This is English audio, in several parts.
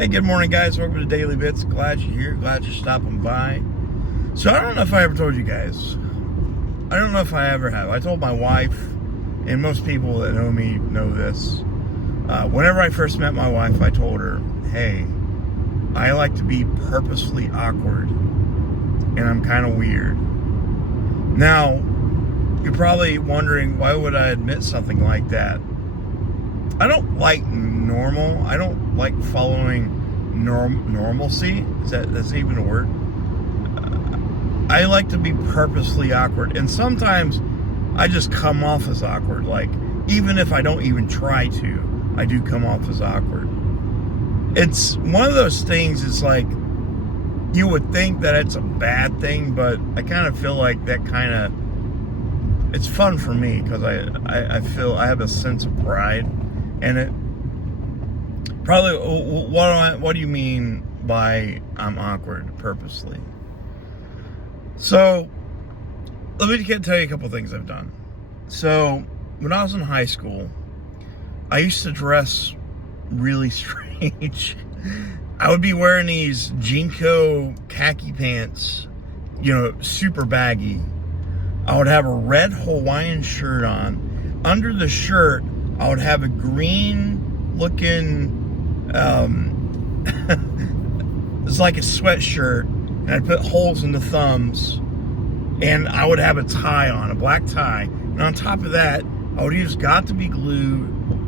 Hey, good morning, guys. Welcome to Daily Bits. Glad you're here. Glad you're stopping by. So, I don't know if I ever told you guys. I don't know if I ever have. I told my wife, and most people that know me know this. Whenever I first met my wife, I told her, hey, I like to be purposefully awkward, and I'm kind of weird. Now, you're probably wondering, why would I admit something like that? I don't like normal. I don't like following normalcy. That's even a word? I like to be purposely awkward. And sometimes I just come off as awkward. Like, even if I don't even try to, I do come off as awkward. It's one of those things, it's like, you would think that it's a bad thing, but I kind of feel like that kind of, it's fun for me because I feel I have a sense of pride. And it probably, what do you mean by I'm awkward purposely? So, let me tell you a couple things I've done. So, when I was in high school, I used to dress really strange. I would be wearing these Jinko khaki pants, super baggy. I would have a red Hawaiian shirt on. Under the shirt, I would have a green looking, it's like a sweatshirt, and I'd put holes in the thumbs, and I would have a tie on, a black tie, and on top of that, I would use Got To Be Glue,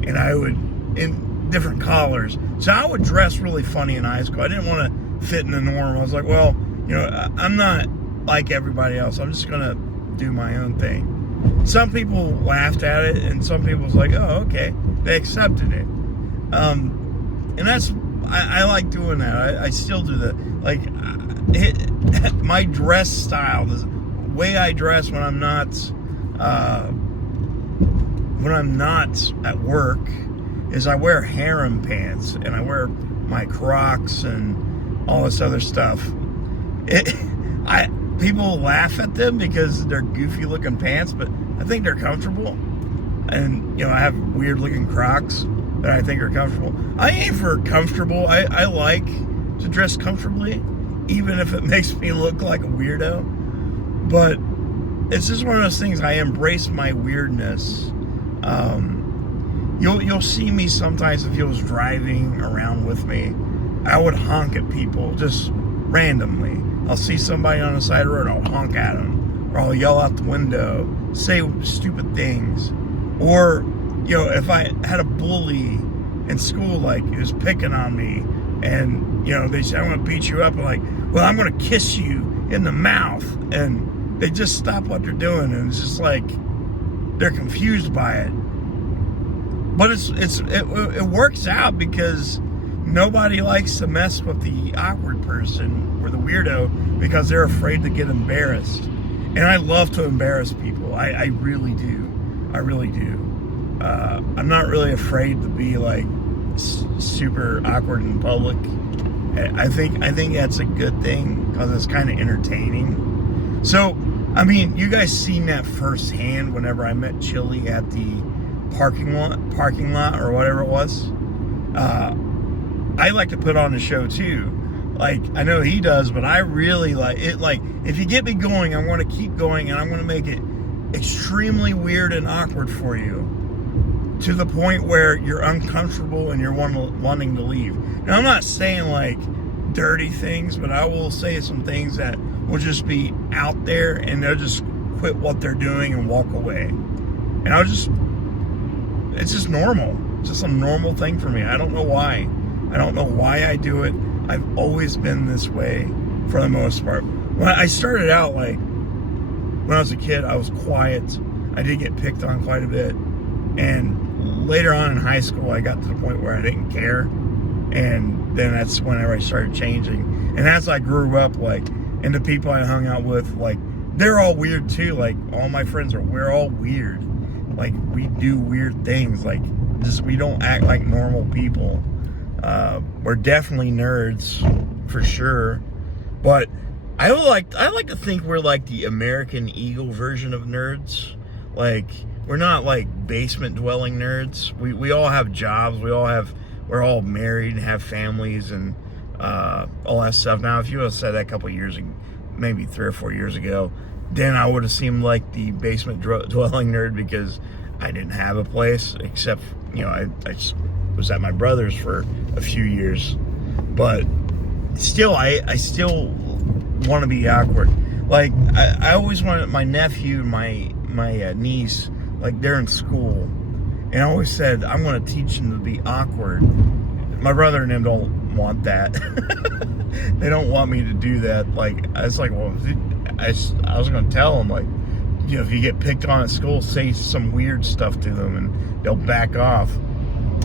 and I would, in different collars. So I would dress really funny in high school. I didn't want to fit in the norm. I was like, well, I'm not like everybody else. I'm just going to do my own thing. Some people laughed at it, and some people was like, oh, okay. They accepted it. And that's, I like doing that. I still do that. Like, my dress style, the way I dress when I'm not at work, is I wear harem pants, and I wear my Crocs and all this other stuff. People laugh at them because they're goofy looking pants, but I think they're comfortable. And, I have weird looking Crocs that I think are comfortable. I aim for comfortable. I like to dress comfortably, even if it makes me look like a weirdo. But it's just one of those things. I embrace my weirdness. You'll see me sometimes if you was driving around with me. I would honk at people just randomly. I'll see somebody on the side of the road, I'll honk at them, or I'll yell out the window, say stupid things. Or, if I had a bully in school, like, he was picking on me, and, they say, I'm going to beat you up, I'm like, well, I'm going to kiss you in the mouth, and they just stop what they're doing, and it's just like, they're confused by it. But it works out because nobody likes to mess with the awkward person or the weirdo because they're afraid to get embarrassed. And I love to embarrass people. I really do. I really do. I'm not really afraid to be like super awkward in public. I think that's a good thing because it's kind of entertaining. So, you guys seen that firsthand whenever I met Chili at the parking lot or whatever it was. I like to put on a show too. Like, I know he does, but I really like it. Like, if you get me going, I'm going to keep going, and I'm going to make it extremely weird and awkward for you to the point where you're uncomfortable and you're wanting to leave. Now, I'm not saying like dirty things, but I will say some things that will just be out there, and they'll just quit what they're doing and walk away. And it's just normal. It's just a normal thing for me. I don't know why. I don't know why I do it. I've always been this way for the most part. When I started out, like, when I was a kid, I was quiet. I did get picked on quite a bit. And later on in high school, I got to the point where I didn't care. And then that's whenever I started changing. And as I grew up, like, and the people I hung out with, like, they're all weird too. Like, all my friends we're all weird. Like, we do weird things. Like, we don't act like normal people. We're definitely nerds, for sure. But I like to think we're like the American Eagle version of nerds. Like, we're not like basement dwelling nerds. We all have jobs. We all have we're all married and have families and all that stuff. Now, if you would have said that a couple years ago, maybe 3 or 4 years ago, then I would have seemed like the basement dwelling nerd because I didn't have a place, except, I was at my brother's for a few years. But still, I still want to be awkward. Like, I always wanted my nephew and my niece, like, they're in school. And I always said, I'm going to teach them to be awkward. My brother and them don't want that. They don't want me to do that. Like, I was like, well, I was going to tell them, like, if you get picked on at school, say some weird stuff to them and they'll back off.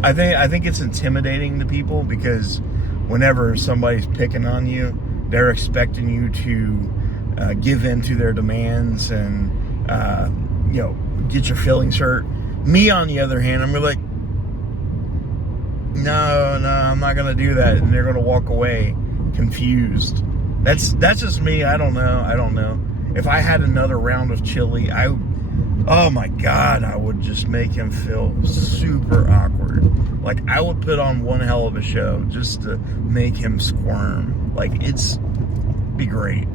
I think it's intimidating to people because whenever somebody's picking on you, they're expecting you to give in to their demands and, get your feelings hurt. Me, on the other hand, I'm really like, no, I'm not going to do that. And they're going to walk away confused. That's just me. I don't know. If I had another round of chili, oh my God, I would just make him feel super awkward. Like, I would put on one hell of a show just to make him squirm. Like, be great.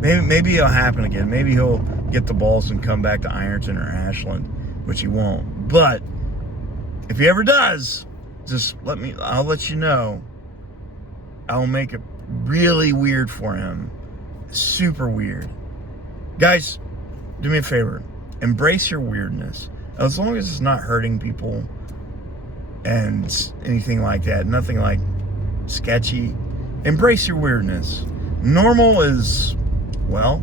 Maybe it'll happen again. Maybe he'll get the balls and come back to Ironton or Ashland, which he won't. But if he ever does, just I'll let you know. I'll make it really weird for him. Super weird. Guys, do me a favor. Embrace your weirdness. As long as it's not hurting people and anything like that. Nothing like sketchy. Embrace your weirdness. Normal is, well,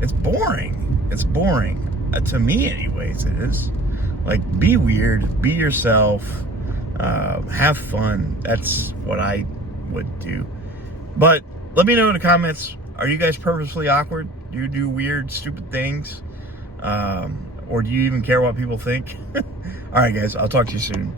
it's boring. It's boring. To me, anyways, it is. Like, be weird. Be yourself. Have fun. That's what I would do. But let me know in the comments, are you guys purposefully awkward? Do you do weird, stupid things? Or do you even care what people think? All right, guys, I'll talk to you soon.